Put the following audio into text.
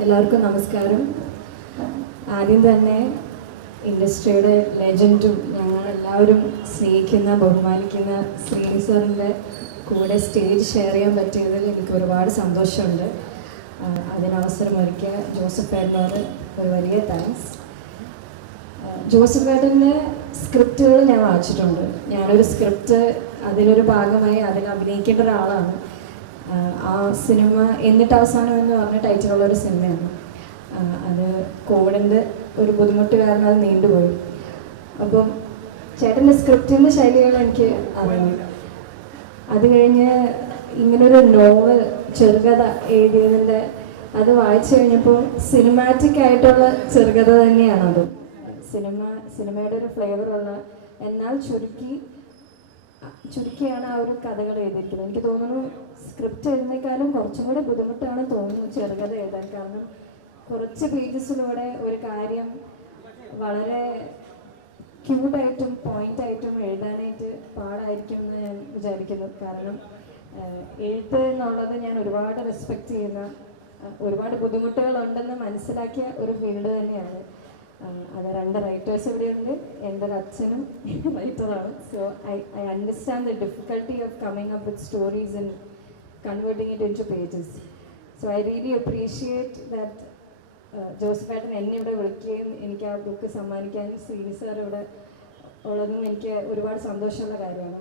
എല്ലാവർക്കും നമസ്കാരം. ആദ്യം തന്നെ ഇൻഡസ്ട്രിയുടെ ലെജൻഡും ഞങ്ങളെല്ലാവരും സ്നേഹിക്കുന്ന ബഹുമാനിക്കുന്ന ശ്രീ സാറിന്റെ കൂടെ സ്റ്റേജ് ഷെയർ ചെയ്യാൻ പറ്റിയതിൽ എനിക്ക് ഒരുപാട് സന്തോഷമുണ്ട്. ആ, അതിനവസരം ഒരുക്കിയ ജോസഫ് ഏട്ടനോട് ഒരു വലിയ താങ്ക്സ് ജോസഫ് ഏട്ടന്റെ സ്ക്രിപ്റ്റുകൾ ഞാൻ വായിച്ചിട്ടുണ്ട്. ഞാനൊരു സ്ക്രിപ്റ്റ് അതിനൊരു ഭാഗമായി അതിൽ അഭിനയിക്കേണ്ട ഒരാളാണ്. ആ, സിനിമ എന്നിട്ട് അവസാനം എന്ന് പറഞ്ഞ ടൈറ്റിലുള്ള ഒരു സിനിമയാണ്. അത് കോവിഡിന്റെ ഒരു ബുദ്ധിമുട്ട് കാരണം അത് നീണ്ടുപോയി. അപ്പം ചേട്ടന്റെ സ്ക്രിപ്റ്റിന്റെ ശൈലികൾ എനിക്ക് അറിയാം അത് കഴിഞ്ഞ് ഇങ്ങനൊരു നോവൽ ചെറുകഥ എഴുതിയതിന്റെ അത് വായിച്ചു കഴിഞ്ഞപ്പോൾ സിനിമാറ്റിക് ആയിട്ടുള്ള ചെറുകഥ തന്നെയാണ് അതും സിനിമ സിനിമയുടെ ഒരു ഫ്ലേവർ ഫ്ലേവറുള്ള എന്നാൽ ചുരുക്കി ചുരുക്കിയാണ് ആ ഒരു കഥകൾ എഴുതിയിരിക്കുന്നത്. എനിക്ക് തോന്നുന്നു സ്ക്രിപ്റ്റ് എഴുതുന്നേക്കാളും കുറച്ചും കൂടി ബുദ്ധിമുട്ടാണ് തോന്നുന്നു ചെറുകഥ എഴുതാൻ. കാരണം കുറച്ച് പേജസിലൂടെ ഒരു കാര്യം വളരെ ക്യൂട്ടായിട്ടും പോയിന്റ് ആയിട്ടും എഴുതാനായിട്ട് പാടായിരിക്കും എന്ന് ഞാൻ വിചാരിക്കുന്നു. കാരണം എഴുത്ത് എന്നുള്ളത് ഞാൻ ഒരുപാട് റെസ്പെക്റ്റ് ചെയ്യുന്ന ഒരുപാട് ബുദ്ധിമുട്ടുകൾ ഉണ്ടെന്ന് മനസ്സിലാക്കിയ ഒരു ഫീൽഡ് തന്നെയാണ്. അത് രണ്ട് റൈറ്റേഴ്സ് ഇവിടെയുണ്ട് എന്റെ ഒരു അച്ഛനും റൈറ്ററാണ് so I I understand the difficulty of coming up with stories and converting it into pages so I really appreciate that Joseph ഏട്ടൻ എന്നെ ഇവിടെ വിളിക്കുകയും എനിക്ക് ആ ബുക്ക് സമ്മാനിക്കാനും ശ്രീനി സാർ ഇവിടെ ഉള്ളതും എനിക്ക് ഒരുപാട് സന്തോഷമുള്ള കാര്യമാണ്.